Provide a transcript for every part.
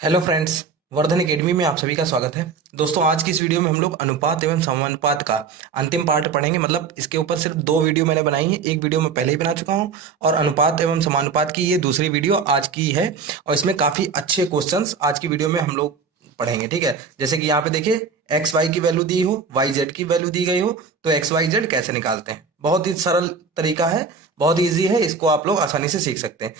Hello friends, Vardhan academy में आप सभी का स्वागत है। दोस्तों, आज की इस वीडियो में हम लोग अनुपात एवं समानुपात का अंतिम पार्ट पढ़ेंगे। मतलब इसके ऊपर सिर्फ दो वीडियो मैंने बनाई है। एक वीडियो मैं पहले ही बना चुका हूं और अनुपात एवं समानुपात की ये दूसरी वीडियो आज की है। और इसमें काफ़ी अच्छे क्वेश्चंस आज की वीडियो में हम लोग पढ़ेंगे। ठीक है, जैसे कि यहाँ पे देखिए, एक्स वाई की वैल्यू दी हो, वाई जेड की वैल्यू दी गई हो, तो एक्स वाई जेड कैसे निकालते हैं। बहुत ही सरल तरीका है, बहुत ईजी है, इसको आप लोग आसानी से सीख सकते हैं।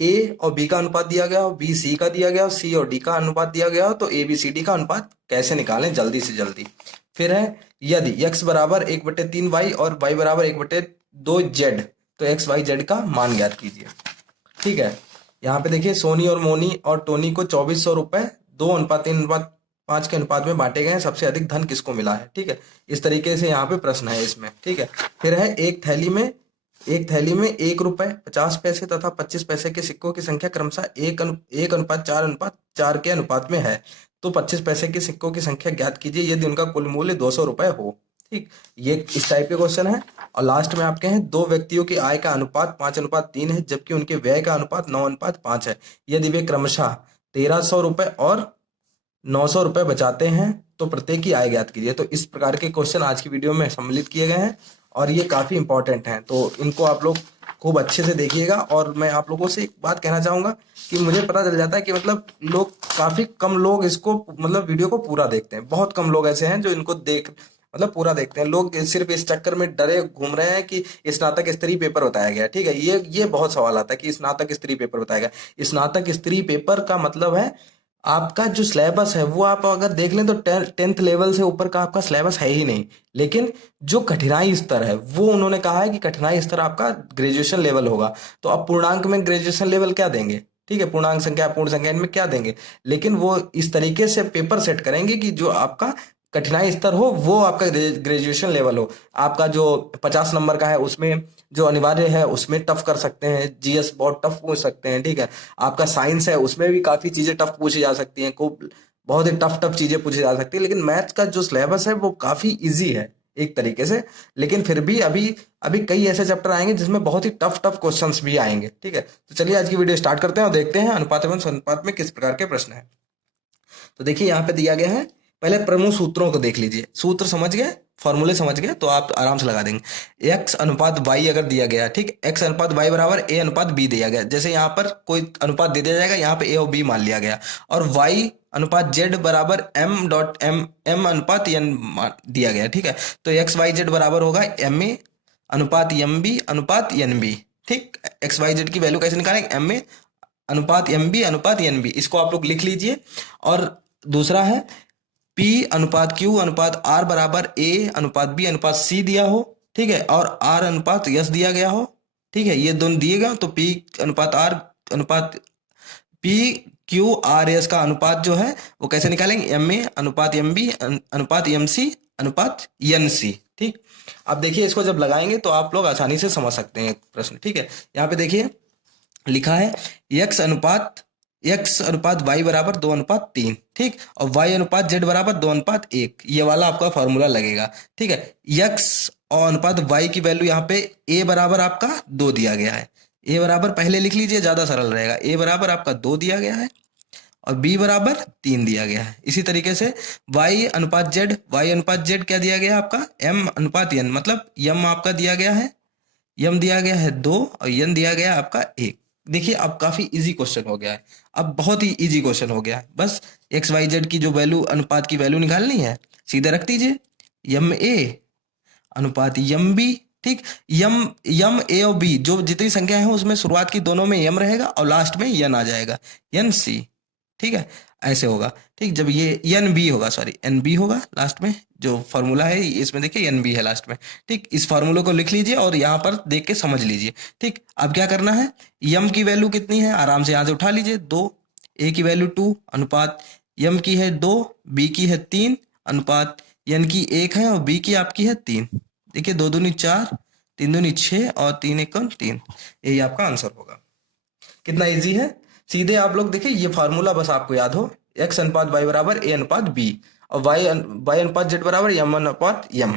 ए और बी का अनुपात दिया गया हो, बी सी का दिया गया हो, सी और डी का अनुपात दिया गया हो, तो ए बी सी डी का अनुपात कैसे निकालें जल्दी से जल्दी। फिर है, यदि x बराबर 1/3 y और y बराबर 1/2 z, तो एक्स वाई जेड का मान ज्ञात कीजिए। ठीक है, यहाँ पे देखिए, सोनी और मोनी और टोनी को 2400 रुपए 2:3:5 के अनुपात में बांटे गए हैं। सबसे अधिक धन किसको मिला है। ठीक है, इस तरीके से यहाँ पे प्रश्न है इसमें। ठीक है, फिर है, एक थैली में 1 रुपए 50 पैसे तथा 25 पैसे के सिक्कों की संख्या क्रमशः 1:4:4 के अनुपात में है, तो 25 पैसे के सिक्कों की संख्या ज्ञात कीजिए यदि उनका कुल मूल्य 200 रुपए हो। ठीक, ये इस टाइप के क्वेश्चन है। और लास्ट में आपके हैं, दो व्यक्तियों की आय का अनुपात 5:3 है, जबकि उनके व्यय का अनुपात 9:5 है। यदि वे क्रमशः 1300 रुपए और 900 रुपए बचाते हैं, तो प्रत्येक की आय ज्ञात कीजिए। तो इस प्रकार के क्वेश्चन आज की वीडियो में सम्मिलित किए गए हैं और ये काफी इंपॉर्टेंट हैं, तो इनको आप लोग खूब अच्छे से देखिएगा। और मैं आप लोगों से एक बात कहना चाहूंगा कि मुझे पता चल जाता है कि मतलब लोग, काफी कम लोग इसको, मतलब वीडियो को पूरा देखते हैं। बहुत कम लोग ऐसे हैं जो इनको देख, मतलब पूरा देखते हैं। लोग सिर्फ इस चक्कर में डरे घूम रहे हैं कि स्नातक स्तरीय पेपर बताया गया। ठीक है, ये बहुत सवाल आता है कि स्नातक स्तरीय पेपर बताया गया। स्नातक स्तरीय पेपर का मतलब है, आपका जो सिलेबस है वो आप अगर देख लें तो 10th लेवल से ऊपर का आपका सिलेबस है ही नहीं। लेकिन जो कठिनाई स्तर है वो उन्होंने कहा है कि कठिनाई स्तर आपका ग्रेजुएशन लेवल होगा। तो आप पूर्णांक में ग्रेजुएशन लेवल क्या देंगे। ठीक है, पूर्णांक संख्या पूर्ण संख्या इनमें क्या देंगे। लेकिन वो इस तरीके से पेपर सेट करेंगे कि जो आपका कठिनाई स्तर हो वो आपका ग्रेजुएशन लेवल हो। आपका जो 50 नंबर का है उसमें जो अनिवार्य है उसमें टफ कर सकते हैं, जीएस बहुत टफ पूछ सकते हैं। ठीक है, आपका साइंस है उसमें भी काफी चीजें टफ पूछी जा सकती हैं, खूब बहुत ही टफ टफ चीजें पूछी जा सकती है। लेकिन मैथ्स का जो सिलेबस है वो काफी इजी है एक तरीके से। लेकिन फिर भी अभी अभी कई ऐसे चैप्टर आएंगे जिसमें बहुत ही टफ टफ क्वेश्चंस भी आएंगे। ठीक है, तो चलिए आज की वीडियो स्टार्ट करते हैं और देखते हैं अनुपात एवं अनुपात में किस प्रकार के प्रश्न है। तो देखिए, यहाँ पे दिया गया है, पहले प्रमुख सूत्रों को देख लीजिए। सूत्र समझ गए, फॉर्मूले समझ गए, तो आप आराम से लगा देंगे। एक्स अनुपात वाई अगर दिया गया, ठीक, एक्स अनुपात वाई बराबर ए अनुपात बी दिया गया। जैसे यहाँ पर कोई अनुपात दे दिया जाएगा, यहाँ पे ए और बी मान लिया गया। और वाई अनुपात जेड बराबर एम अनुपात एन दिया गया। ठीक है, तो एक्स वाई जेड बराबर होगा एम ए अनुपात एम बी अनुपात एन बी। ठीक, एक्स वाई जेड की वैल्यू कैसे निकालेंगे, एम ए अनुपात एम बी अनुपात एन बी, इसको आप लोग लिख लीजिए। और दूसरा है, पी अनुपात क्यू अनुपात आर बराबर ए अनुपात बी अनुपात सी दिया हो। ठीक है, और आर अनुपात यस दिया गया हो। ठीक है, ये दोनों दिएगा, तो पी अनुपात आर अनुपात पी क्यू आर एस का अनुपात जो है वो कैसे निकालेंगे, एम ए अनुपात एम बी अनुपात एम सी अनुपात एन सी। ठीक, अब देखिए, इसको जब लगाएंगे तो आप लोग आसानी से समझ सकते हैं प्रश्न। ठीक है, यहाँ पे देखिए लिखा है, एक्स अनुपात वाई बराबर 2:3। ठीक, और वाई अनुपात जेड बराबर 2:1, ये वाला आपका फॉर्मूला लगेगा। ठीक है, एक्स और अनुपात वाई की वैल्यू यहाँ पे ए बराबर आपका 2 दिया गया है। ए बराबर पहले लिख लीजिए, ज्यादा सरल रहेगा। ए बराबर आपका 2 दिया गया है और बी बराबर 3 दिया गया है। इसी तरीके से वाई अनुपात जेड क्या दिया गया है आपका, एम अनुपात एन, मतलब यम आपका दिया गया है, यम दिया गया है 2 और यन दिया गया है आपका 1। देखिए, अब काफी इजी क्वेश्चन हो गया है, अब बहुत ही इजी क्वेश्चन हो गया है। बस एक्स वाई जेड की जो वैल्यू, अनुपात की वैल्यू निकालनी है, सीधे रख दीजिए, यम ए अनुपात यम बी। ठीक, यम यम ए और बी जो जितनी संख्या है उसमें शुरुआत की दोनों में यम रहेगा और लास्ट में यन आ जाएगा, यन सी। ठीक है, ऐसे होगा। ठीक, जब ये एन बी होगा, सॉरी एन बी होगा लास्ट में, जो फॉर्मूला है इसमें देखिए एन बी है लास्ट में। ठीक, इस फॉर्मूले को लिख लीजिए और यहाँ पर देख के समझ लीजिए। ठीक, अब क्या करना है, यम की वैल्यू कितनी है, आराम से यहाँ से उठा लीजिए, 2, ए की वैल्यू 2 अनुपात यम की है 2, बी की है 3 अनुपात एन की 1 है और बी की आपकी है 3। देखिए, 2 दूनी 4, 3 दूनी 6 और 3 एकम 3, यही आपका आंसर होगा। कितना इजी है। सीधे आप लोग देखिए, ये फार्मूला बस आपको याद हो, एक्स अनुपात वाई बराबर ए अनुपात बी और वाई अनुपात जेड बराबर यम अनुपात यम।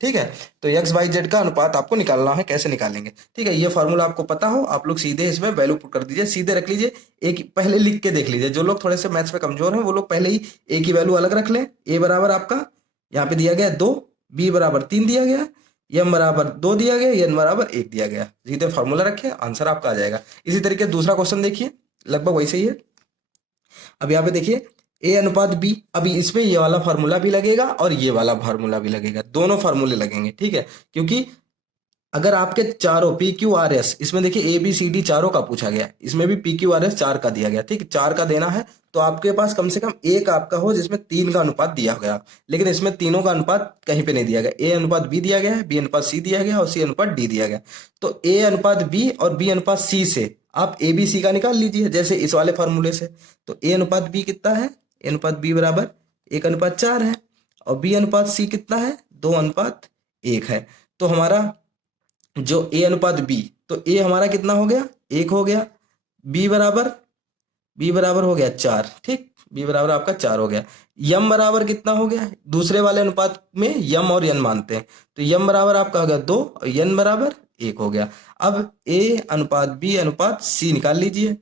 ठीक है। तो एक्स वाई जेड का अनुपात आपको निकालना है, कैसे निकालेंगे, ठीक है। ये फॉर्मूला आपको पता हो, आप लोग सीधे इसमें वैल्यू पुट कर दीजिए, सीधे रख लीजिए। एक पहले लिख के देख लीजिए, जो लोग थोड़े से मैथ्स में कमजोर हैं वो लोग पहले ही ए की वैल्यू अलग रख लें। ए बराबर आपका यहाँ पे दिया गया 2, बी बराबर 3 दिया गया, एम बराबर 2 दिया गया, एन बराबर 1 दिया गया। सीधे फॉर्मूला रखे, आंसर आपका आ जाएगा। इसी तरीके दूसरा क्वेश्चन देखिए, लगभग वैसे ही है। अब यहाँ पे देखिए ए अनुपात बी, अभी इसमें ये वाला फार्मूला भी लगेगा और ये वाला फार्मूला भी लगेगा, दोनों फार्मूले लगेंगे, ठीक है। क्योंकि अगर आपके चारों पी क्यू आर एस, इसमें देखिए ए बी सी डी चारों का पूछा गया, इसमें भी पी क्यू आर एस 4 का दिया गया, ठीक, 4 का देना है तो आपके पास कम से कम एक आपका हो जिसमें 3 का अनुपात दिया गया, लेकिन इसमें तीनों का अनुपात कहीं पे नहीं दिया गया। ए अनुपात बी दिया गया है, बी अनुपात सी दिया गया और सी अनुपात डी दिया गया। तो ए अनुपात बी और बी अनुपात सी से आप ए बी सी का निकाल लीजिए, जैसे इस वाले फॉर्मूले से। तो ए अनुपात बी कितना है, ए अनुपात बी बराबर 1:4 है, और बी अनुपात सी कितना है, 2:1 है। तो हमारा जो ए अनुपात बी, तो ए हमारा कितना हो गया, 1 हो गया, बी बराबर हो गया 4, ठीक, बी बराबर आपका 4 हो गया। यम बराबर कितना हो गया, दूसरे वाले अनुपात में यम और यन मानते हैं, तो यम बराबर आपका हो गया 2 और यन बराबर 1 हो गया। अब ए अनुपात बी अनुपात सी निकाल लीजिए,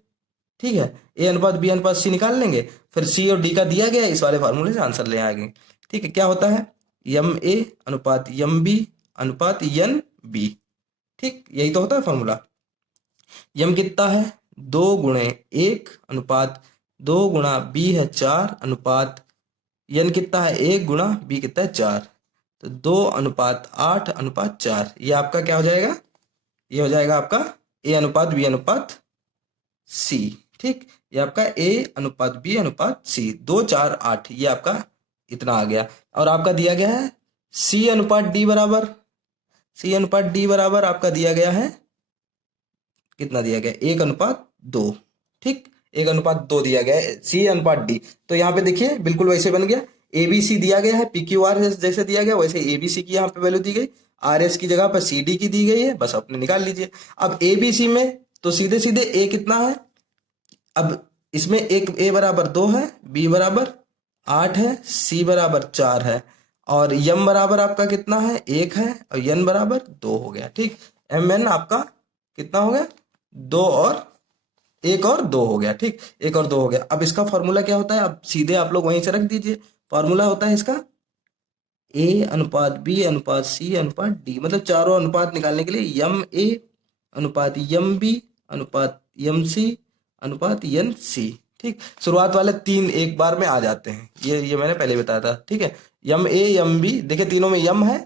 ठीक है। ए अनुपात बी अनुपात सी निकाल लेंगे, फिर सी और डी का दिया गया, इस वाले फार्मूले से आंसर ले आएंगे, ठीक है। क्या होता है, यम ए अनुपात यम बी अनुपात यन बी, ठीक, यही तो होता है फॉर्मूला। यम कितना है, 2 × 1 अनुपात 2 × बी है 4 अनुपात यन कितना है, 1 × बी कितना है 4, तो 2:8 अनुपात 4। ये आपका क्या हो जाएगा, ये हो जाएगा आपका ए अनुपात बी अनुपात सी, ठीक, ये आपका ए अनुपात बी अनुपात सी 2 4 8, ये आपका इतना आ गया। और आपका दिया गया है सी अनुपात डी बराबर, सी अनुपात डी बराबर आपका दिया गया है, कितना दिया गया, 1:2, ठीक, 1:2 दिया गया है सी अनुपात डी। तो यहाँ पे देखिए बिल्कुल वैसे बन गया, ए बी सी दिया गया है, पी क्यू आर एस जैसे दिया गया वैसे ए बी सी की यहाँ पे वैल्यू दी गई, आर एस की जगह पर सी डी की दी गई है, बस अपने निकाल लीजिए। अब ए बी सी में तो सीधे सीधे ए कितना है, अब इसमें एक ए बराबर 2 है, बी बराबर 8 है, सी बराबर 4 है, और यम बराबर आपका कितना है, 1 है, और यन बराबर 2 हो गया, ठीक। एम एन आपका कितना हो गया, 2 और 1 और 2 हो गया, ठीक, 1 और 2 हो गया। अब इसका फॉर्मूला क्या होता है, अब सीधे आप लोग वहीं से रख दीजिए। फॉर्मूला होता है इसका ए अनुपात बी अनुपात सी अनुपात डी, मतलब चारों अनुपात निकालने के लिए यम ए अनुपात यम बी अनुपात यम सी अनुपात यन सी, ठीक। शुरुआत वाले 3 एक बार में आ जाते हैं, ये मैंने पहले बताया था, ठीक है। यम ए यम बी, देखिए तीनों में यम है,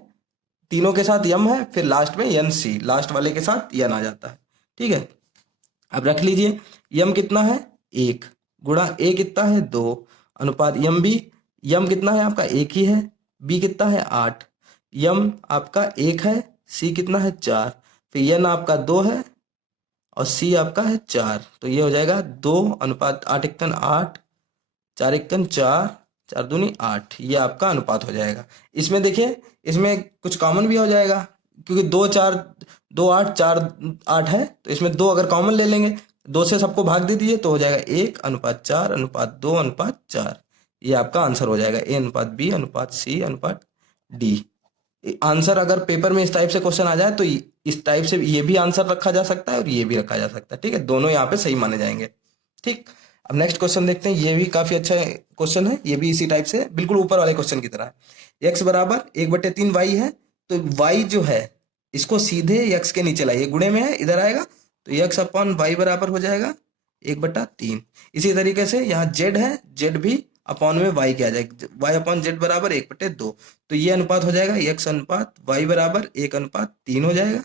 तीनों के साथ यम है, फिर लास्ट में यन सी, लास्ट वाले के साथ यन आ जाता है, ठीक है। अब रख लीजिए, यम कितना है 1 गुणा ए कितना है 2 अनुपात यम बी, यम कितना है आपका 1 ही है, बी कितना है 8, यम आपका 1 है, सी कितना है 4, फिर यन आपका 2 है और सी आपका है 4, तो ये हो जाएगा 2:8:8, 4:4, 4×2=8, ये आपका अनुपात हो जाएगा। इसमें देखिए इसमें कुछ कॉमन भी हो जाएगा, क्योंकि 2 4 2 8 4 8 है, तो इसमें 2 अगर कॉमन ले लेंगे, 2 से सबको भाग दे दीजिए, तो हो जाएगा 1:4:2:4, ये आपका आंसर हो जाएगा, ए अनुपात बी अनुपात सी अनुपात डी। आंसर अगर पेपर में इस टाइप से क्वेश्चन आ जाए तो इस टाइप से ये भी आंसर रखा जा सकता है और ये भी रखा जा सकता है, ठीक है, दोनों यहाँ पे सही माने जाएंगे, ठीक। अब नेक्स्ट क्वेश्चन देखते हैं, ये भी काफी अच्छा क्वेश्चन है, ये भी इसी टाइप से बिल्कुल ऊपर वाले क्वेश्चन की तरह है। x बराबर 1/3 वाई है, तो y जो है इसको सीधे x के नीचे लाइए, गुणे में है इधर आएगा, तो x/y बराबर हो जाएगा 1/3। इसी तरीके से यहाँ z है, z भी अपॉन में y क्या आ जाएगा, y/z बराबर 1/2, तो ये अनुपात हो जाएगा x अनुपात y बराबर 1:3 हो जाएगा,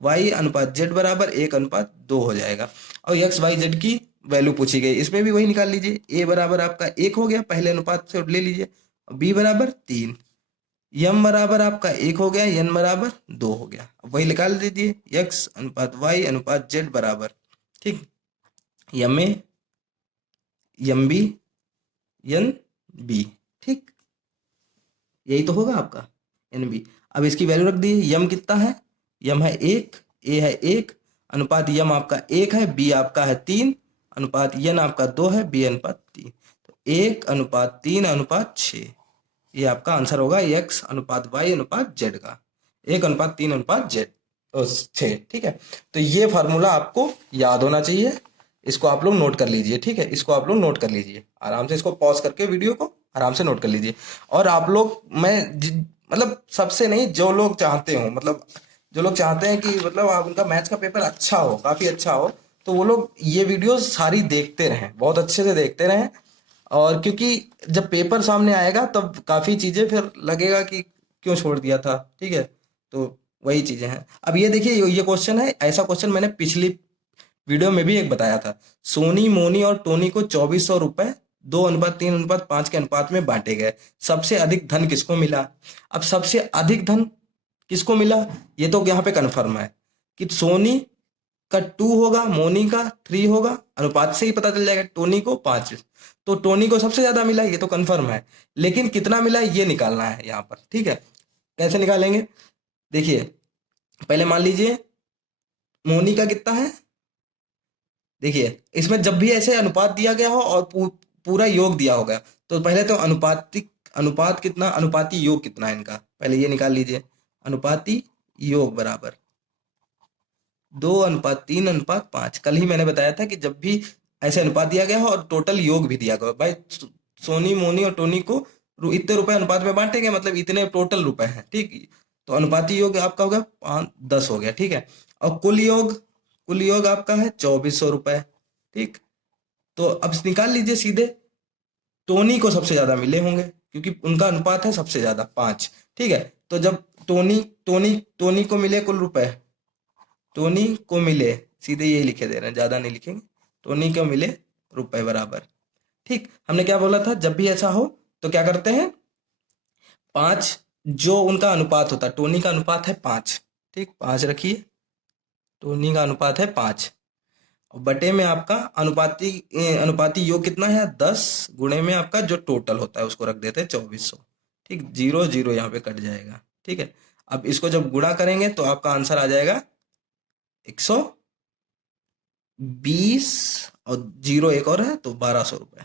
y अनुपात z बराबर 1:2 हो जाएगा। और x y z की वैल्यू पूछी गई, इसमें भी वही निकाल लीजिए, a बराबर आपका 1 हो गया, पहले अनुपात से ले लीजिए, b बराबर 3, यम बराबर आपका 1 हो गया, यन बराबर 2 हो गया, अब वही निकाल दीजिए, x अनुपात y अनुपात z बराबर, ठीक, यम ए यम बी यन बी, ठीक, यही तो होगा आपका एन बी। अब इसकी वैल्यू रख दी, यम कितना है, यम है 1, ए है 1, अनुपात यम आपका 1 है, बी आपका है 3, अनुपात यन आपका 2 है, बी अनुपात 3, तो 1:3:6, ये आपका आंसर होगा x अनुपात y अनुपात z का, 1:3:z, 6। ठीक है, तो ये फार्मूला आपको याद होना चाहिए, इसको आप लोग नोट कर लीजिए। ठीक है, इसको आप लोग नोट कर लीजिए आराम से, इसको पॉज करके वीडियो को आराम से नोट कर लीजिए। और आप लोग, मतलब सबसे नहीं, जो लोग चाहते हो, मतलब जो लोग चाहते हैं कि मतलब आप उनका मैथ्स का पेपर अच्छा हो, काफी अच्छा हो, तो वो लोग ये वीडियो सारी देखते रहें, बहुत अच्छे से देखते रहें। और क्योंकि जब पेपर सामने आएगा तब काफी चीजें फिर लगेगा कि क्यों छोड़ दिया था। ठीक है, तो वही चीजें हैं। अब ये देखिए, ये क्वेश्चन है, ऐसा क्वेश्चन मैंने पिछली वीडियो में भी एक बताया था। सोनी, मोनी और टोनी को 2400 रुपए 2:3:5 के अनुपात में बांटे गए, सबसे अधिक धन किसको मिला? अब सबसे अधिक धन किसको मिला, ये तो यहाँ पे कन्फर्म है कि सोनी का 2 होगा, मोनी का 3 होगा, अनुपात से ही पता चल जाएगा। टोनी को 5, तो टोनी को सबसे ज्यादा मिला, ये तो कन्फर्म है। लेकिन कितना मिला ये निकालना है यहाँ पर। ठीक है, कैसे निकालेंगे? देखिए, पहले मान लीजिए मोनी का कितना है। देखिए, इसमें जब भी ऐसे अनुपात दिया गया हो और पूरा योग दिया होगा, तो पहले तो अनुपात कितना, अनुपाती योग कितना है इनका, पहले ये निकाल लीजिए। अनुपाती योग बराबर 2:3:5। कल ही मैंने बताया था कि जब भी ऐसे अनुपात दिया गया हो और टोटल योग भी दिया गया हो, भाई सोनी, मोनी और टोनी को इतने रुपए अनुपात में बांटे गए, मतलब इतने टोटल रुपए हैं। ठीक, तो अनुपाती योग आपका हो गया 10 हो गया। ठीक है, और कुल योग आपका है 2400 रुपए। ठीक, तो अब निकाल लीजिए सीधे, टोनी को सबसे ज्यादा मिले होंगे क्योंकि उनका अनुपात है सबसे ज्यादा 5। ठीक है, तो जब टोनी टोनी टोनी को मिले कुल रुपए, टोनी को मिले, सीधे यही लिखे दे रहे हैं, ज्यादा नहीं लिखेंगे, टोनी को मिले रुपए बराबर। ठीक, हमने क्या बोला था, जब भी ऐसा हो तो क्या करते हैं, 5, जो उनका अनुपात होता है, टोनी का अनुपात है 5। ठीक, 5 रखिए, टोनी का अनुपात है 5, और बटे में आपका अनुपाती योग कितना है, 10, गुणे में आपका जो टोटल होता है उसको रख देते हैं 2400। ठीक, 0 0 यहाँ पे कट जाएगा। ठीक है, अब इसको जब गुणा करेंगे तो आपका आंसर आ जाएगा 120, और 0 एक और है तो 1200 रुपए।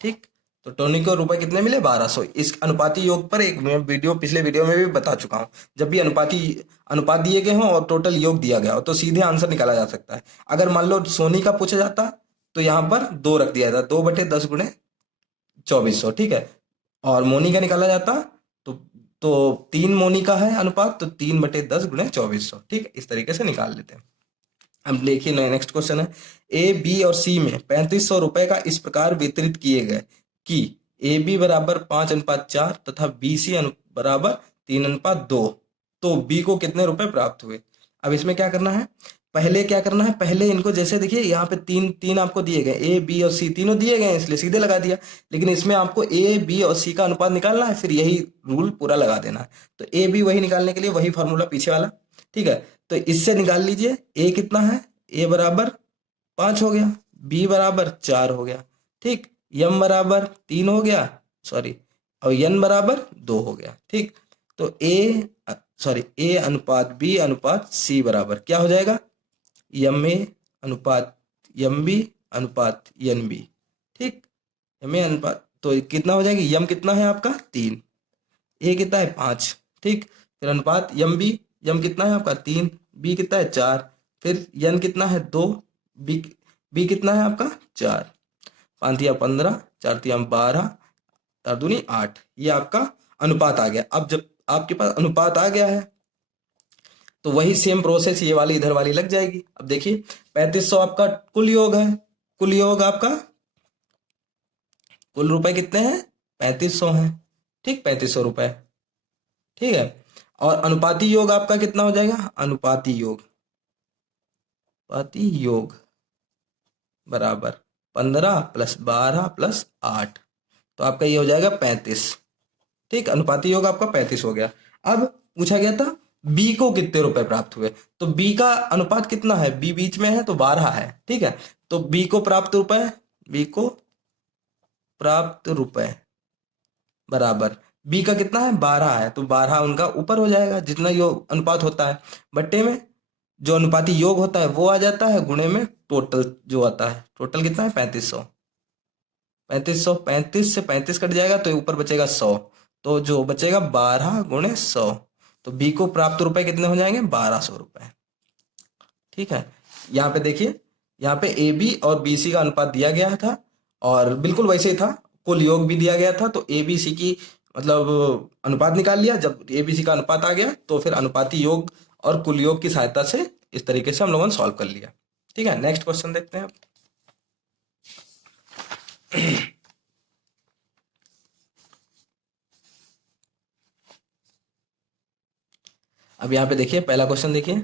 ठीक, तो टोनी को रुपए कितने मिले, 1200। इस अनुपाती योग पर एक मैं पिछले वीडियो में भी बता चुका हूँ। जब भी अनुपात दिए गए हों और टोटल योग दिया गया हो तो सीधे आंसर निकाला जा सकता है। अगर मान लो सोनी का पूछा जाता तो यहाँ पर 2 रख दिया जाता, 2/10 गुणे 2400। ठीक है, और मोनी का निकाला जाता तो 3 मोनी का है अनुपात, तो 3/10 गुणे 2400। ठीक है, इस तरीके से निकाल लेते हैं। अब देखिए, नेक्स्ट क्वेश्चन है, ए, बी और सी में 3500 रुपए का इस प्रकार वितरित किए गए कि ए बी बराबर 5:4 तथा बी सी बराबर 3:2, तो बी को कितने रुपए प्राप्त हुए? अब इसमें क्या करना है, पहले इनको, जैसे देखिए यहाँ पे तीन तीन आपको दिए गए, ए बी और सी तीनों दिए गए हैं, इसलिए सीधे लगा दिया। लेकिन इसमें आपको ए बी और सी का अनुपात निकालना है, फिर यही रूल पूरा लगा देना है। तो ए बी वही निकालने के लिए वही फॉर्मूला पीछे वाला। ठीक है, तो इससे निकाल लीजिए, ए कितना है, ए बराबर 5 हो गया, बी बराबर 4 हो गया। ठीक, यम बराबर 3 हो गया, सॉरी, और यन बराबर 2 हो गया। ठीक, तो ए अनुपात बी अनुपात सी बराबर क्या हो जाएगा, यम ए अनुपात यम बी अनुपात यन बी। ठीक, यम ए अनुपात, तो कितना हो जाएगा, यम कितना है आपका 3, ए कितना है 5। ठीक, फिर अनुपात यम कितना है आपका 3, बी कितना है 4, फिर यन कितना है 2, बी कितना है आपका 4, 5×15, 4×12, 4×2 8, ये आपका अनुपात आ गया। अब जब आपके पास अनुपात आ गया है तो वही सेम प्रोसेस ये वाली इधर वाली लग जाएगी। अब देखिए, 3500 आपका कुल योग है, कुल योग आपका, कुल रुपए कितने हैं, 3500 हैं। ठीक, 3500 रुपए। ठीक है, और अनुपाती योग आपका कितना हो जाएगा, अनुपाती योग बराबर 15 + 12 + 8, तो आपका ये हो जाएगा 35। ठीक, अनुपाती योग आपका 35 हो गया। अब पूछा गया था बी को कितने रुपए प्राप्त हुए, तो बी का अनुपात कितना है, बी बीच में है तो 12 है। ठीक है, तो बी को प्राप्त रुपए बराबर, बी का कितना है 12 है, तो 12 उनका ऊपर हो जाएगा जितना योग अनुपात होता है, बट्टे में जो अनुपाती योग होता है वो आ जाता है, गुणे में टोटल जो आता है, टोटल कितना है 3500। 3500, 35 से 35 कट जाएगा तो ऊपर बचेगा 100, तो जो बचेगा 12 × 100, तो बी को प्राप्त रुपए कितने हो जाएंगे? 1200 रुपए। ठीक है, यहाँ पे देखिए, यहाँ पे ए बी और बी सी का अनुपात दिया गया था और बिल्कुल वैसे ही था, कुल योग भी दिया गया था। तो ए बी सी की मतलब अनुपात निकाल लिया। जब ए बी सी का अनुपात आ गया तो फिर अनुपाती योग और कुल योग की सहायता से इस तरीके से हम लोगों ने सॉल्व कर लिया। ठीक है, नेक्स्ट क्वेश्चन देखते हैं। अब यहाँ पे देखिए, पहला क्वेश्चन देखिए,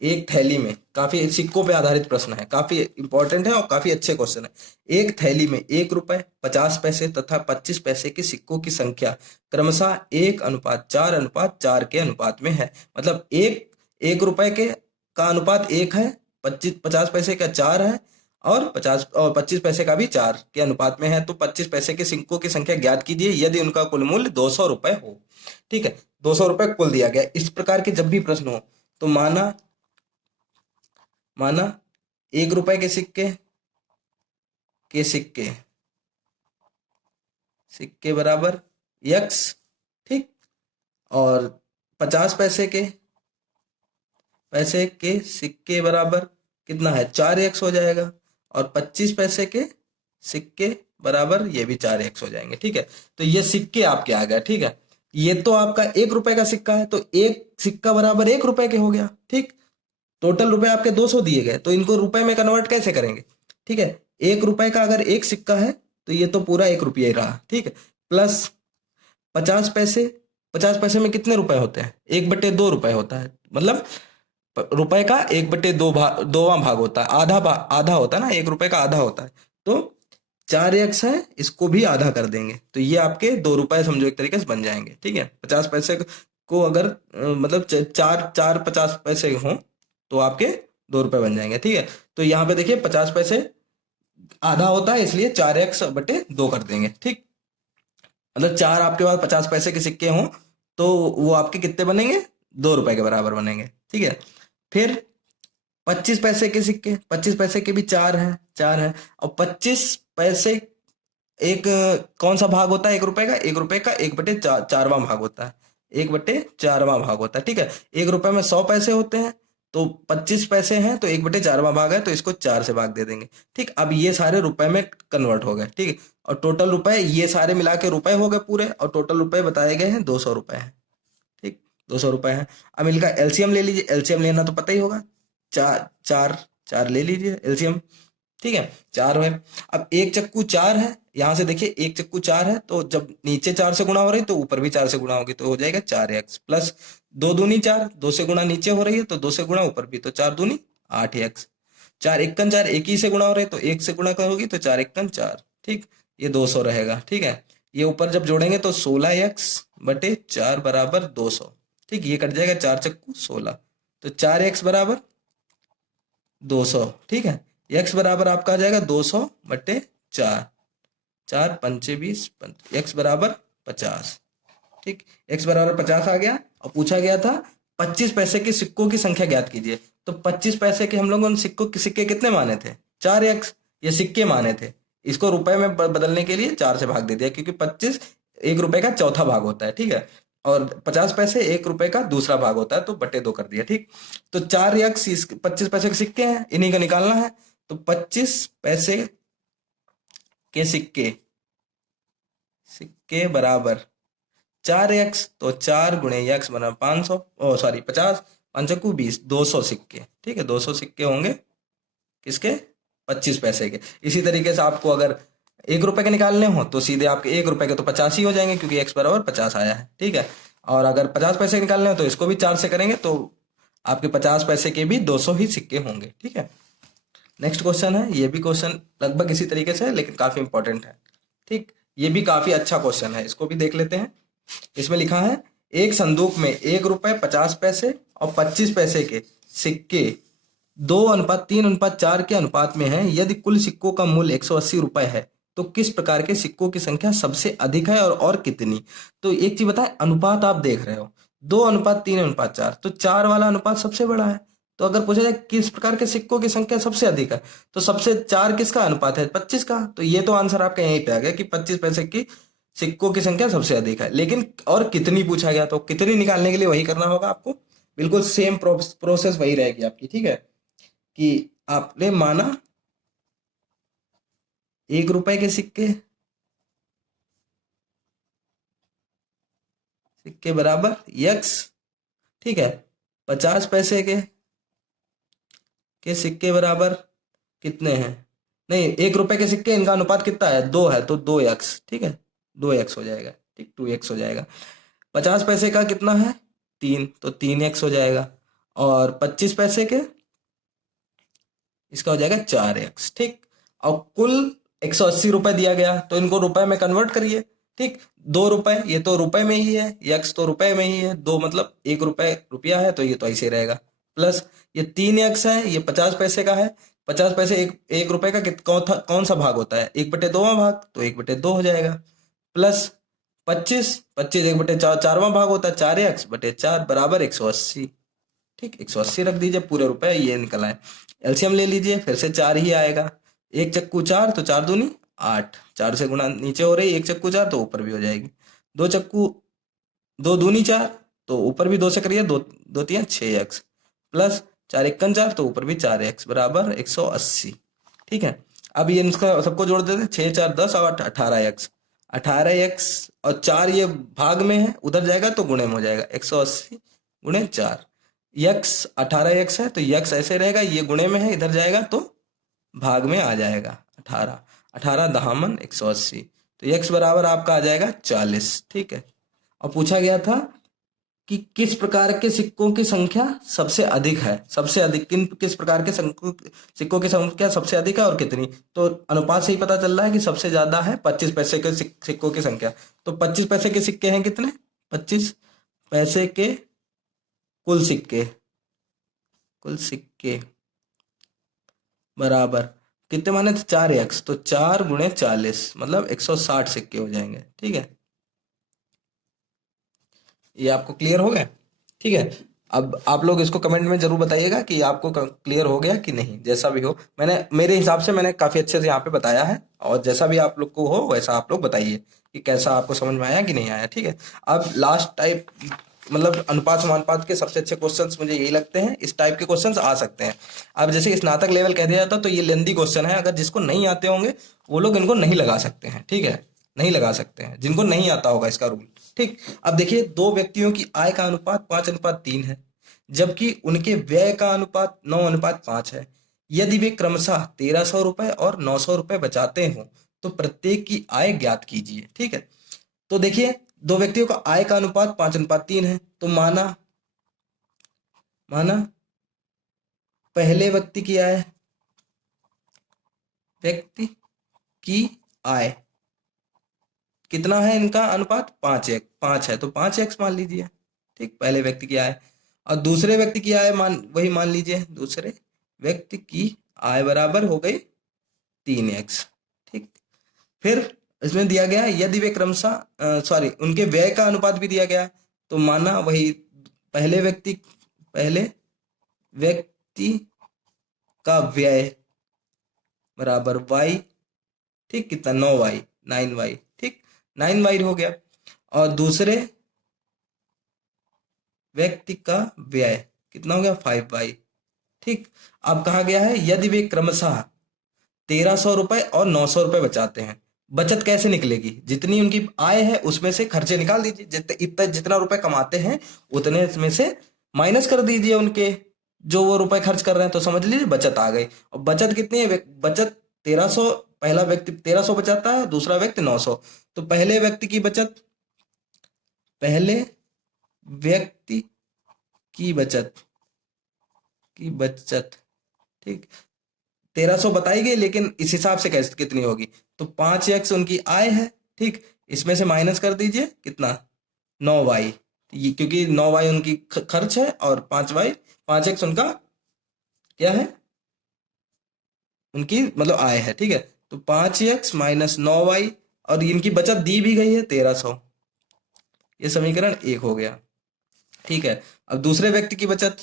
एक थैली में, काफी सिक्कों पे आधारित प्रश्न है, काफी इंपॉर्टेंट है और काफी अच्छे क्वेश्चन है। एक थैली में 1 रुपए, 50 पैसे तथा 25 पैसे के सिक्कों की संख्या क्रमशः 1:4:4 के अनुपात में है। मतलब 1 रुपए के का अनुपात 1 है, 50 पैसे का 4 है और 25 पैसे का भी 4 के अनुपात में है। तो 25 पैसे के सिक्कों की संख्या ज्ञात कीजिए यदि उनका कुल मूल्य 200 रुपए हो। ठीक है, 200 रुपए कुल दिया गया। इस प्रकार के जब भी प्रश्न हो तो माना 1 रुपए के सिक्के बराबर x, ठीक, और 50 पैसे के सिक्के बराबर कितना है? 4x हो जाएगा। और 25 पैसे के सिक्के बराबर ये भी 4x हो जाएंगे। ठीक है, तो ये सिक्के आपके आ गए। ठीक है, ये तो आपका 1 रुपए का सिक्का है, तो एक सिक्का बराबर 1 रुपए के हो गया। ठीक, टोटल रुपए आपके 200 दिए गए, तो इनको रुपए में कन्वर्ट कैसे करेंगे? ठीक है, 1 रुपए का अगर एक सिक्का है तो ये तो पूरा 1 रुपया ही रहा। ठीक है, प्लस 50 पैसे, 50 पैसे में कितने रुपए होते हैं? 1/2 रुपए होता है। मतलब रुपए का 1/2 भाग, 2वां भाग होता है, आधा होता है ना, 1 रुपए का आधा होता है। तो 4x है, इसको भी आधा कर देंगे तो ये आपके 2 रुपए समझो एक तरीके से बन जाएंगे। ठीक है, 50 पैसे को अगर मतलब 50 पैसे हों तो आपके 2 रुपए बन जाएंगे। ठीक है, तो यहाँ पे देखिए 50 पैसे आधा होता है, इसलिए 4x/2 कर देंगे। ठीक, मतलब 4 आपके पास 50 पैसे के सिक्के हों तो वो आपके कितने बनेंगे? 2 रुपए के बराबर बनेंगे। ठीक है, फिर 25 पैसे के सिक्के, 25 पैसे के भी 4 है और 25 पैसे एक कौन सा भाग होता है 1 रुपए का? 1 रुपए का 1/4वां भाग होता है, 1/4वां भाग होता है। ठीक है, 1 रुपए में 100 पैसे होते हैं, तो 25 पैसे हैं तो 1/4वां भाग है, तो इसको 4 से भाग दे देंगे। ठीक, अब ये सारे रुपए में कन्वर्ट हो गए। ठीक है, और टोटल रुपए ये सारे मिला के रुपए हो गए पूरे, और टोटल रुपए बताए गए हैं 200 रुपए हैं। ठीक, 200 रुपए हैं। अब इनका एलसीएम ले लीजिए, एलसीएम लेना तो पता ही होगा, चार चार चार ले लीजिए एलसीएम। ठीक है, 4 है। अब एक चक्कू 4 है, यहां से देखिए एक चक्कू 4 है, तो जब नीचे 4 से गुणा हो रही है तो ऊपर भी 4 से गुणा होगी, तो हो जाएगा 4x प्लस 2 दूनी 4, 2 से गुणा नीचे हो रही है तो 2 से गुणा ऊपर भी, तो 4 दूनी 8x। 4 एकन 4, एक ही से गुणा हो रही है तो 1 से गुणा करोगी तो 4 एकन 4। ठीक, ये 200 रहेगा। ठीक है, ये ऊपर जब जोड़ेंगे तो 16x/4 बराबर 200। ठीक, ये कट जाएगा 4 चक्कू 16, तो 4x बराबर 200। ठीक है, x बराबर आपका आ जाएगा 200/4, 4×5 = 20, x बराबर 50। ठीक, x बराबर 50 आ गया और पूछा गया था 25 पैसे के सिक्कों की संख्या ज्ञात कीजिए। तो 25 पैसे के हम लोगों ने सिक्के कितने माने थे? 4x, ये सिक्के माने थे। इसको रुपए में बदलने के लिए 4 से भाग दे दिया, क्योंकि 25 1 रुपए का चौथा भाग होता है। ठीक है, और 50 पैसे 1 रुपए का दूसरा भाग होता है, तो बटे 2 कर दिया। ठीक, तो 4x 25 पैसे के सिक्के हैं, इन्हीं का निकालना है। तो 25 पैसे के सिक्के बराबर 4x, तो 4 × x बना 500, सॉरी 50, 5×5 = 200 सिक्के। ठीक है, 200 सिक्के होंगे किसके? 25 पैसे के। इसी तरीके से आपको अगर 1 रुपए के निकालने हो तो सीधे आपके 1 रुपए के तो 50 ही हो जाएंगे, क्योंकि x बराबर 50 आया है। ठीक है, और अगर 50 पैसे के निकालने हो तो इसको भी 4 से करेंगे, तो आपके 50 पैसे के भी 200 ही सिक्के होंगे। ठीक है, नेक्स्ट क्वेश्चन है, ये भी क्वेश्चन लगभग इसी तरीके से है लेकिन काफी इंपॉर्टेंट है। ठीक, ये भी काफी अच्छा क्वेश्चन है, इसको भी देख लेते हैं। इसमें लिखा है एक संदूक में 1 रुपए 50 पैसे और 25 पैसे के सिक्के 2:3:4 के अनुपात में है। यदि कुल सिक्कों का मूल्य 180 रुपए है तो किस प्रकार के सिक्कों की संख्या सबसे अधिक है और कितनी? तो एक चीज बताए, अनुपात आप देख रहे हो 2:3:4, तो 4 वाला अनुपात सबसे बड़ा है। तो अगर पूछा जाए किस प्रकार के सिक्कों की संख्या सबसे अधिक है, तो सबसे 4 किसका अनुपात है? 25 का। तो ये तो आंसर आपका यहीं पे आ गया कि 25 पैसे की सिक्कों की संख्या सबसे अधिक है, लेकिन और कितनी पूछा गया, तो कितनी निकालने के लिए वही करना होगा आपको, बिल्कुल सेम प्रोसेस वही रहेगी आपकी, ठीक है। कि आपने माना 1 रुपए के सिक्के, सिक्के बराबर यक्स, ठीक है। 50 पैसे के सिक्के बराबर कितने हैं, नहीं 1 रुपए के सिक्के, इनका अनुपात कितना है, 2 है, तो 2 एक्स, ठीक है, 2 एक्स हो जाएगा, ठीक, 2 एक्स हो जाएगा। 50 पैसे का कितना है, 3, तो 3 एक्स हो जाएगा। और 25 पैसे के, इसका हो जाएगा 4 एक्स, ठीक। और कुल 180 रुपए दिया गया, तो इनको रुपए में कन्वर्ट करिए, ठीक। 2 रुपए, ये तो रुपए में ही है, यक्स तो रुपए में ही है, दो मतलब 1 रुपए रुपया है, तो ये तो ऐसे ही रहेगा। प्लस ये 3 एक्स है, ये 50 पैसे का है। 50 पैसे एक एक रुपए का कौन सा भाग होता है, 1/2वां भाग, तो 1/2 हो जाएगा। प्लस 25, 25 1/4 4वां भाग होता है, 4 एक्स/4 बराबर 180, ठीक। 180 रख दीजिए, पूरे रुपए ये निकल आए। एलसीएम ले लीजिए, फिर से 4 ही आएगा। 1 चक्कू 4, तो 4 दूनी 8, 4 से गुणा नीचे हो रही, 1 चक्कू 4 तो ऊपर भी हो जाएगी। 2 चक्कू 2 दूनी 4, तो ऊपर भी 2 से करिए, दो दो तियां 6 एक्स, प्लस 4 1 4, तो ऊपर भी 4 एक्स बराबर 180, ठीक है। अब ये इसका सबको जोड़ देते हैं, 6 4 10 और 18 एक्स, 18 एक्स और 4 ये भाग में है, उधर जाएगा तो गुणे में हो जाएगा, 180 × 4। यक्स 18 एक्स है, तो यक्स ऐसे रहेगा, ये गुणे में है, इधर जाएगा तो भाग में आ जाएगा। 18 18 दहामन 180, तो यक्स बराबर आपका आ जाएगा 40, ठीक है। और पूछा गया था कि किस प्रकार के सिक्कों की संख्या सबसे अधिक है, सबसे अधिक किस प्रकार के सिक्कों की संख्या सबसे अधिक है और कितनी, तो अनुपात से ही पता चल रहा है कि सबसे ज्यादा है 25 पैसे के सिक्कों की संख्या। तो 25 पैसे के सिक्के हैं कितने, 25 पैसे के कुल सिक्के, कुल सिक्के बराबर कितने माने थे, 4 एक्स, तो 4 × 40 मतलब 160 सिक्के हो जाएंगे, ठीक है। ये आपको क्लियर हो गया, ठीक है। अब आप लोग इसको कमेंट में जरूर बताइएगा कि आपको क्लियर हो गया कि नहीं, जैसा भी हो, मैंने मेरे हिसाब से मैंने काफी अच्छे से यहाँ पे बताया है, और जैसा भी आप लोग को हो वैसा आप लोग बताइए कि कैसा आपको समझ में आया कि नहीं आया, ठीक है। अब लास्ट टाइप, मतलब अनुपात समानुपात के सबसे अच्छे क्वेश्चंस मुझे यही लगते हैं, इस टाइप के क्वेश्चंस आ सकते हैं। अब जैसे स्नातक लेवल कह दिया जाता तो ये लेंदी क्वेश्चन है, अगर जिसको नहीं आते होंगे वो लोग इनको नहीं लगा सकते हैं, ठीक है, नहीं लगा सकते हैं, जिनको नहीं आता होगा इसका रूल, ठीक। अब देखिए, दो व्यक्तियों की आय का अनुपात 5:3 है, जबकि उनके व्यय का अनुपात 9:5 है। यदि वे क्रमशः 1300 रुपए और 900 रुपए बचाते हो, तो प्रत्येक की आय ज्ञात कीजिए, ठीक है। तो देखिए, दो व्यक्तियों का आय का अनुपात 5:3 है, तो माना माना पहले व्यक्ति की आय कितना है, इनका अनुपात 5 है, तो 5 एक्स मान लीजिए, ठीक, पहले व्यक्ति की आय। और दूसरे व्यक्ति की आय वही मान लीजिए, दूसरे व्यक्ति की आय बराबर हो गई 3 एक्स, ठीक। फिर इसमें दिया गया है, यदि वे क्रमशः सॉरी उनके व्यय का अनुपात भी दिया गया है, तो माना वही पहले व्यक्ति का व्यय बराबर वाई, ठीक, कितना 9 वाई, 9 वाई, ठीक, 9 वाई हो गया। और दूसरे व्यक्ति का व्यय कितना हो गया, 5 वाई, ठीक। अब कहा गया है, यदि वे क्रमशः 1300 रुपए और 900 रुपए बचाते हैं, बचत कैसे निकलेगी, जितनी उनकी आय है उसमें से खर्चे निकाल दीजिए, जितना रुपए कमाते हैं उतने में से माइनस कर दीजिए उनके, जो वो रुपए खर्च कर रहे हैं, तो समझ लीजिए बचत आ गई। और बचत कितनी है, बचत 1300, पहला व्यक्ति 1300 बचाता है, दूसरा व्यक्ति 900, तो पहले व्यक्ति की बचत, ठीक, 1300 बताई गई, लेकिन इस हिसाब से कैसे कितनी होगी, तो 5 एक्स उनकी आय है, ठीक, इसमें से माइनस कर दीजिए कितना, 9 वाई, क्योंकि 9 वाई उनकी खर्च है, और 5 वाई 5 एक्स उनका क्या है, उनकी मतलब आय है, ठीक है। तो 5 एक्स - 9 वाई, और इनकी बचत दी भी गई है 1300, ये समीकरण 1 हो गया, ठीक है। अब दूसरे व्यक्ति की बचत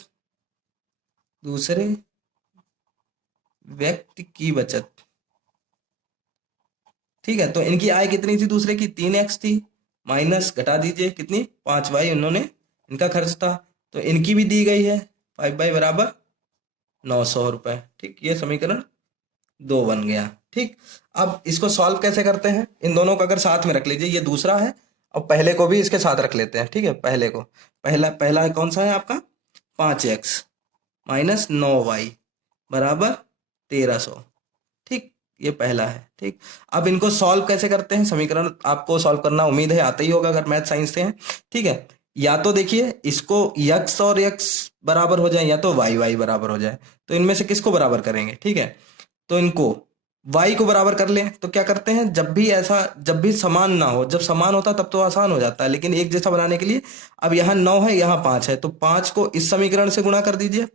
ठीक है, तो इनकी आय कितनी थी दूसरे की, 3x थी, माइनस घटा दीजिए कितनी, 5y उन्होंने इनका खर्च था, तो इनकी भी दी गई है 5y बराबर 900 रुपए। ठीक, ये समीकरण 2 बन गया। ठीक, अब इसको सॉल्व कैसे करते हैं, इन दोनों को अगर साथ में रख लीजिए, ये दूसरा है और पहले को भी इसके साथ रख लेते हैं। ठीक है, पहले को, पहला पहला कौन सा है आपका, 5x माइनस 9y बराबर 1300। ठीक, ये पहला है। ठीक, अब इनको सॉल्व कैसे करते हैं, समीकरण आपको सॉल्व करना उम्मीद है आता ही होगा अगर मैथ साइंस से हैं। ठीक है, या तो देखिए इसको x और x बराबर हो जाए या तो y बराबर हो जाए, तो इनमें से किसको बराबर करेंगे। ठीक है, तो इनको y को बराबर कर लें, तो क्या करते हैं, जब भी समान ना हो, जब समान होता तब तो आसान हो जाता है, लेकिन एक जैसा बनाने के लिए, अब यहाँ 9 है यहाँ 5 है, तो 5 को इस समीकरण से गुणा कर दीजिए,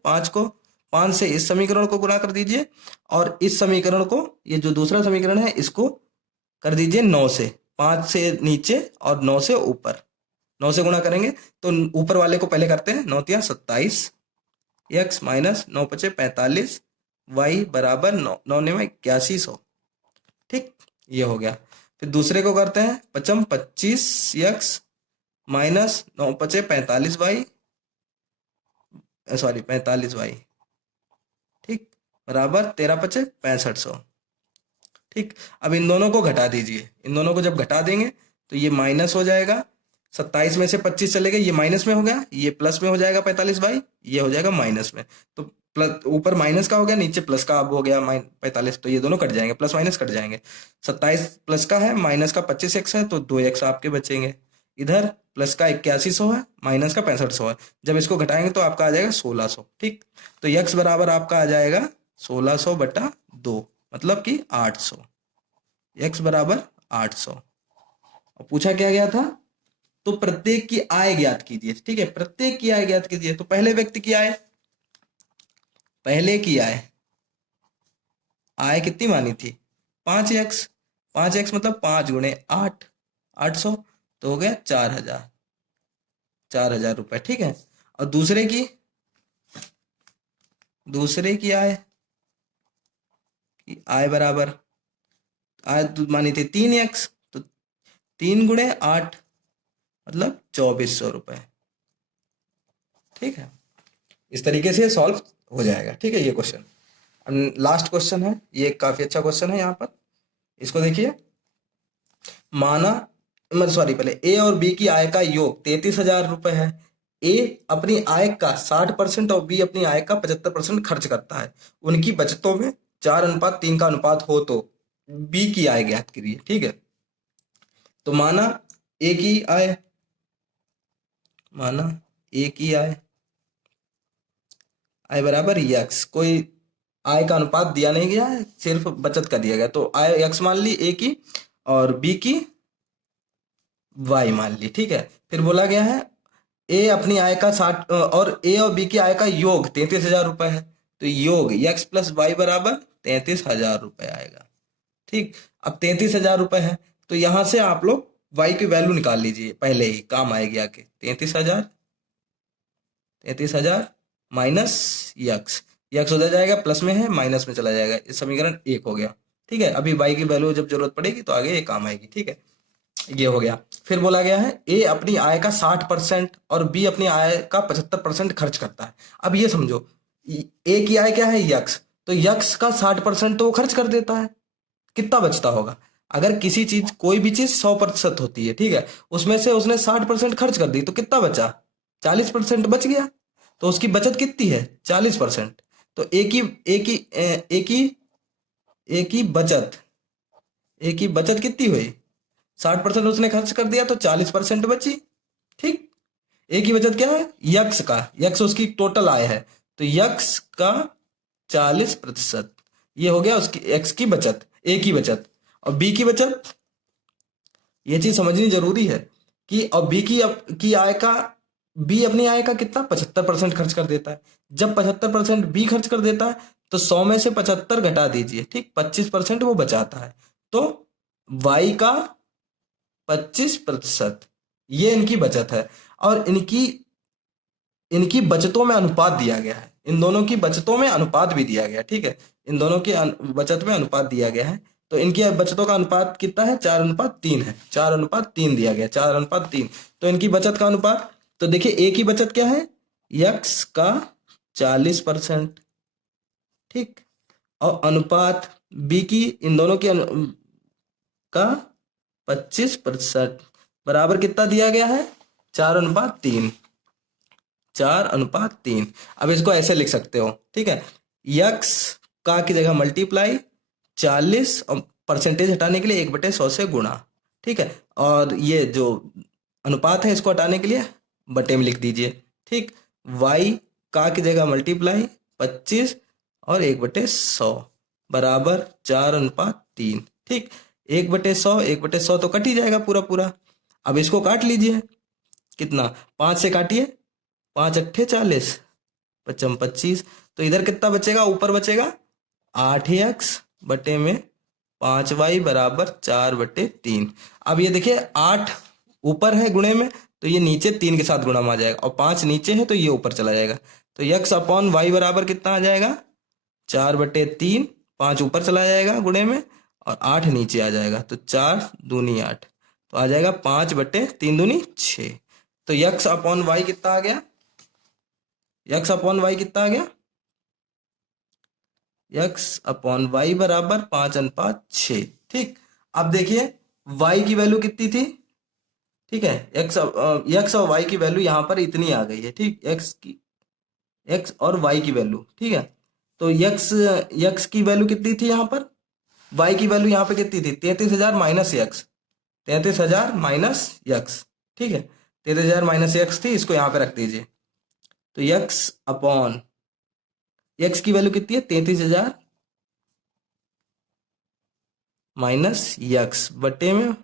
5 से इस समीकरण को गुणा कर दीजिए, और इस समीकरण को, ये जो दूसरा समीकरण है इसको कर दीजिए 9 से, 5 से नीचे और 9 से ऊपर, 9 से गुणा करेंगे तो ऊपर वाले को पहले करते हैं, 9 तिया 27, x माइनस 9 पचे 45, y बराबर 9 में 8100। ठीक, ये हो गया। फिर दूसरे को करते हैं, 25x माइनस 9 पचे 45y, सॉरी 45y, ठीक, बराबर 13 पचे 6500। ठीक, अब इन दोनों को घटा दीजिए, इन दोनों को जब घटा देंगे तो ये माइनस हो जाएगा, 27 में से 25 चले गए, ये माइनस में हो गया, ये प्लस में हो जाएगा 45y, ये हो जाएगा माइनस में, तो प्लस ऊपर माइनस का हो गया, नीचे प्लस का अब हो गया 45, तो ये दोनों कट जाएंगे, प्लस माइनस कट जाएंगे, 27 प्लस का है, माइनस का 25x है, तो 2x आपके बचेंगे, इधर प्लस का 8100 है, माइनस का 6500 है, जब इसको घटाएंगे तो आपका आ जाएगा 1600। ठीक, तो x बराबर आपका आ जाएगा 1600 बटा 2, मतलब कि 800, x बराबर 800। और पूछा क्या गया था, तो प्रत्येक की आय ज्ञात कीजिए। ठीक है, प्रत्येक की आय ज्ञात कीजिए, तो पहले व्यक्ति की आय, पहले की आय कितनी मानी थी, 5x, 5x मतलब 5 गुणे 8, 800, तो हो गया 4000 रुपए। ठीक है, और दूसरे की आय बराबर, आय मानी थी 3x, तो 3 गुणे 8 मतलब 2400 रुपए। ठीक है, इस तरीके से सॉल्व हो जाएगा। ठीक है, ये क्वेश्चन, लास्ट क्वेश्चन है, ये काफी अच्छा क्वेश्चन है। यहाँ पर इसको देखिए, माना, सॉरी, पहले ए और बी की आय का योग 33,000 रुपए है। ए अपनी आय का 60% और बी अपनी आय का 75% खर्च करता है। उनकी बचतों में 4:3 का अनुपात हो तो बी की आय ज्ञात करिए। ठीक है, तो माना ए की आय, आय बराबर यक्स, कोई आय का अनुपात दिया नहीं गया है, सिर्फ बचत का दिया गया, तो आय यक्स मान ली ए की और बी की वाई मान ली। ठीक है, फिर बोला गया है ए अपनी आय का 60 और ए और बी की आय का योग 33,000 रुपए है, तो योग यक्स प्लस वाई बराबर 33,000 रुपए आएगा। ठीक, अब 33,000 रुपए है, तो यहां से आप लोग वाई की वैल्यू निकाल लीजिए, पहले ही काम आएगी आके, 33,000 माइनस यक्स, यक्स उधर जाएगा, प्लस में है माइनस में चला जाएगा, इस समीकरण 1 हो गया। ठीक है, अभी वाई की वैल्यू जब जरूरत पड़ेगी तो आगे ये काम आएगी। ठीक है, ये हो गया। फिर बोला गया है ए अपनी आय का 60% और बी अपनी आय का 75% खर्च करता है। अब ये समझो, ए की आय क्या है, यक्स, तो यक्स का 60% तो वो खर्च कर देता है, कितना बचता होगा, अगर किसी चीज, कोई भी चीज 100% होती है, ठीक है, उसमें से उसने 60% खर्च कर दी, तो कितना बचा, 40% बच गया, तो उसकी बचत कितनी है, 40%। तो एक ही बचत कितनी हुई, 60% उसने खर्च कर दिया तो 40% बची। ठीक, एक ही बचत क्या है, यक्स उसकी टोटल आय है, तो यक्स का 40%, ये हो गया उसकी एक्स की बचत, ए की बचत। और बी की बचत, ये चीज समझनी जरूरी है कि, और की आय का, बी अपनी आय का कितना 75% खर्च कर देता है। जब 75% बी खर्च कर देता है तो 100 में से 75 घटा दीजिए, ठीक, 25% वो बचाता है, तो वाई का 25%, ये इनकी बचत है। और इनकी बचतों में अनुपात दिया गया है, इन दोनों की बचतों में अनुपात भी दिया गया। ठीक है, इन दोनों की बचत में अनुपात दिया गया है तो इनकी बचतों का अनुपात कितना है? 4:3 है। 4:3 दिया गया, 4:3। तो इनकी बचत का अनुपात, तो देखिए ए की बचत क्या है? यक्स का 40%, ठीक। और अनुपात बी की, इन दोनों की का 25% बराबर कितना दिया गया है? 4:3। 4:3। अब इसको ऐसे लिख सकते हो, ठीक है। यक्स का की जगह मल्टीप्लाई 40 और परसेंटेज हटाने के लिए 1/100 से गुणा, ठीक है। और ये जो अनुपात है इसको हटाने के लिए बटे में लिख दीजिए, ठीक। वाई का की जगह मल्टीप्लाई 25 और 1/100 बराबर 4:3, ठीक। 1/100, 1/100 तो कट ही जाएगा पूरा पूरा। अब इसको काट लीजिए, कितना? 5 से काटिए, 5 अट्ठे 40, 55 25। तो इधर कितना बचेगा? ऊपर बचेगा 8x बटे में 5y बराबर 4/3। अब ये देखिए 8 ऊपर है गुणे में, तो ये नीचे 3 के साथ गुणा में आ जाएगा, और 5 नीचे है तो ये ऊपर चला जाएगा। तो x अपॉन वाई बराबर कितना आ जाएगा? 4/3। 5 ऊपर चला जाएगा गुणे में, और 8 नीचे आ जाएगा। तो 4 दूनी 8, तो आ जाएगा 5/3 दूनी 6। तो x अपॉन वाई कितना आ गया? x अपॉन वाई कितना आ गया? x अपॉन वाई बराबर 5:6, ठीक। अब देखिए y की वैल्यू कितनी थी, ठीक है। x और y की वैल्यू यहाँ पर इतनी आ गई है, ठीक। x और y की वैल्यू, ठीक है। तो x की वैल्यू कितनी थी यहाँ पर? y की वैल्यू यहाँ पे कितनी थी? 33,000 माइनस x, 33,000 माइनस x, ठीक है। 33,000 माइनस x थी, इसको यहाँ पे रख दीजिए। तो x अपॉन x की वैल्यू कितनी है? 33,000 माइनस x बटे में,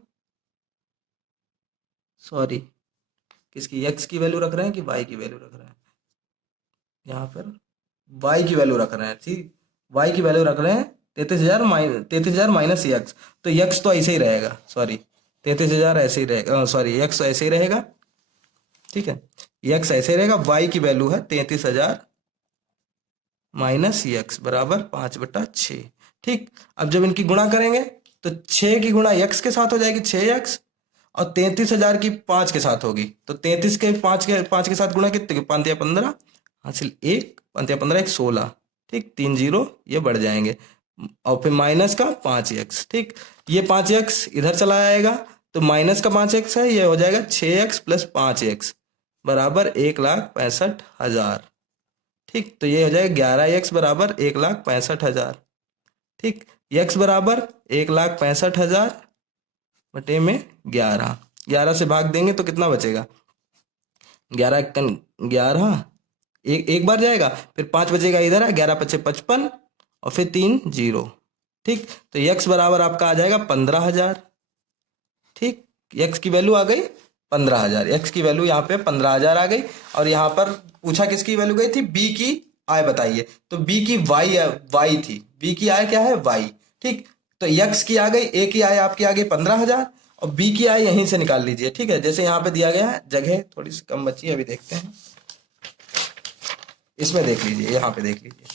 सॉरी, किसकी? x की वैल्यू रख रहे हैं कि y की वैल्यू रख रहे हैं? यहाँ पर y की वैल्यू रख रहे हैं, ठीक। y की वैल्यू रख रहे हैं 33,000 माइनस x। तो x तो ऐसे ही रहेगा, सॉरी, 33,000 ऐसे ही रहेगा, सॉरी, x तो ऐसे ही रहेगा, ठीक है। x ऐसे ही रहेगा। y की वैल्यू है 33,000 माइनस x बराबर 5/6, ठीक। अब जब इनकी गुणा करेंगे तो 6 की गुणा x के साथ हो जाएगी 6x, और 33,000 की 5 के साथ होगी। तो 33 के 5 के साथ गुणा कितने? 5 या 15 हासिल 1, 5 या 15 1 16, ठीक। 3 0 ये बढ़ जाएंगे, और फिर माइनस का 5x, ठीक। ये 5x इधर चला आएगा, तो माइनस का 5x है, ये हो जाएगा 6x प्लस 5x बराबर 1,65,000, ठीक। तो ये हो जाएगा 11x बराबर 1,65,000, ठीक। x बराबर 1,65,000 बटे में 11, 11 से भाग देंगे तो कितना बचेगा? 11 एक बार जाएगा, फिर 5 बचेगा इधर है, 11 5 55, और फिर 3 0, ठीक। तो x बराबर आपका आ जाएगा 15,000, ठीक। x की वैल्यू आ गई 15,000, x की वैल्यू यहाँ पे 15,000 आ गई। और यहाँ पर पूछा किसकी वैल्यू गई थी? b की आय बताइए। तो b की y थी, b की आय क्या है? y, ठीक। तो x की आ गई, a की आय आपकी आ गई 15,000, और b की आय यहीं से निकाल लीजिए, ठीक है। जैसे यहाँ पे दिया गया है, जगह थोड़ी सी कम बची है, अभी देखते हैं। इसमें देख लीजिए, यहाँ पे देख लीजिए,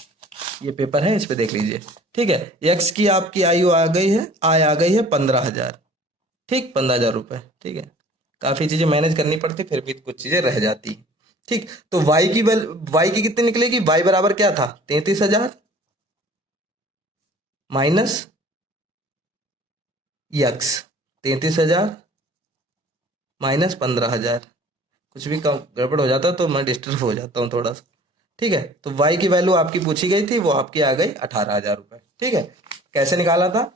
ये पेपर है, इस पे देख लीजिए, ठीक है। x की आपकी आयु आ गई है, आय आ गई है 15,000, ठीक। 15,000 रुपए, ठीक है। काफी चीजें मैनेज करनी पड़ती, फिर भी कुछ चीजें रह जाती, ठीक। तो y की कितनी निकलेगी? y बराबर क्या था? 33,000 माइनस x, 33,000 माइनस 15,000। कुछ भी कम गड़बड़ हो जाता तो मैं डिस्टर्ब हो जाता हूँ थोड़ा सा, ठीक है। तो y की वैल्यू आपकी पूछी गई थी, वो आपकी आ गई 18,000 रुपए, ठीक है। कैसे निकाला था?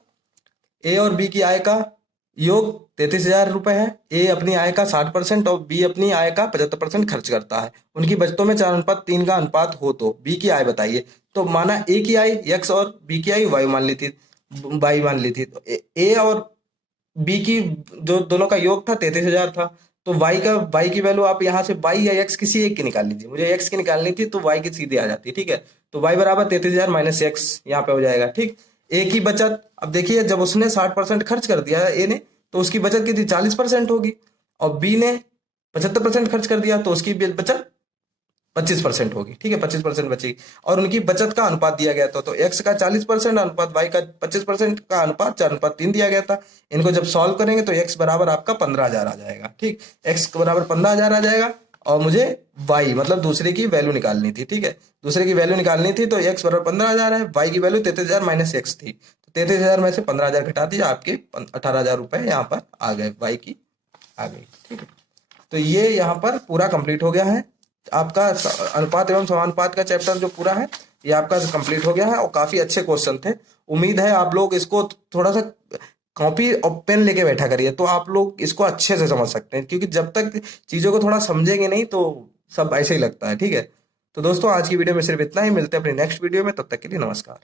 a और b की आय का योग 33,000 रुपए है। ए अपनी आय का 60% और बी अपनी आय का 75% खर्च करता है। उनकी बचतों में 4:3 का अनुपात हो तो बी की आय बताइए। तो माना ए की आय x और बी की आय y मान ली थी, y मान ली थी। तो ए और बी की जो दोनों का योग था 33,000 था। तो y की वैल्यू आप यहाँ से y या x किसी एक की निकाल लीजिए। मुझे x की निकालनी थी तो y की सीधे आ जाती है, ठीक है। तो y बराबर 33,000 माइनस x यहाँ पे हो जाएगा, ठीक। ए की बचत, अब देखिए जब उसने 60% खर्च कर दिया ए ने, तो उसकी बचत कितनी? 40% होगी। और बी ने 75% खर्च कर दिया, तो उसकी बचत 25% होगी, ठीक है, 25% बचेगी। और उनकी बचत का अनुपात दिया गया था, तो x का 40% अनुपात y का 25% का अनुपात 4:3 दिया गया था। इनको जब सॉल्व करेंगे तो x बराबर आपका 15,000 आ जाएगा, ठीक, x बराबर 15,000 आ जाएगा। और मुझे y मतलब दूसरे की वैल्यू निकालनी थी, ठीक है, दूसरे की वैल्यू निकालनी थी, तो x बराबर 15,000 है, y की वैल्यू 33,000 माइनस x थी, तो 33,000 में से 15,000 घटा दिया, आपके 18,000 रुपए यहाँ पर आ गए, y की आ गई, ठीक है। तो ये यहाँ पर पूरा कंप्लीट हो गया है आपका अनुपात एवं समानुपात का चैप्टर जो पूरा है, ये आपका कंप्लीट हो गया है, और काफी अच्छे क्वेश्चन थे। उम्मीद है आप लोग इसको थोड़ा सा कॉपी और पेन लेके बैठा करिए, तो आप लोग इसको अच्छे से समझ सकते हैं, क्योंकि जब तक चीजों को थोड़ा समझेंगे नहीं तो सब ऐसे ही लगता है, ठीक है। तो दोस्तों आज की वीडियो में सिर्फ इतना ही, मिलते हैं अपनी नेक्स्ट वीडियो में, तब तक के लिए नमस्कार।